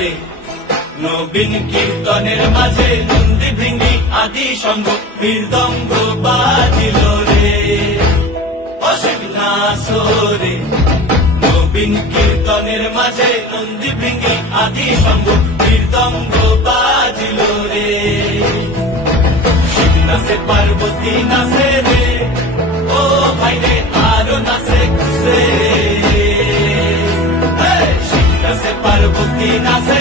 রে নবীন কীর্তনের মাঝে নন্দী ভৃঙ্গি আদি সঙ্গ মৃদঙ্গ বাজিল রে অসিক নাসরে নবীন কীর্তনের মাঝে নন্দী ভৃঙ্গি আদি সঙ্গ মৃদঙ্গ বাজিল রে শিব নাচে পার্বতী নাচে রে ও ভাই রে আরো নাচে খুশে শিব নাচে পার্বতী নাচে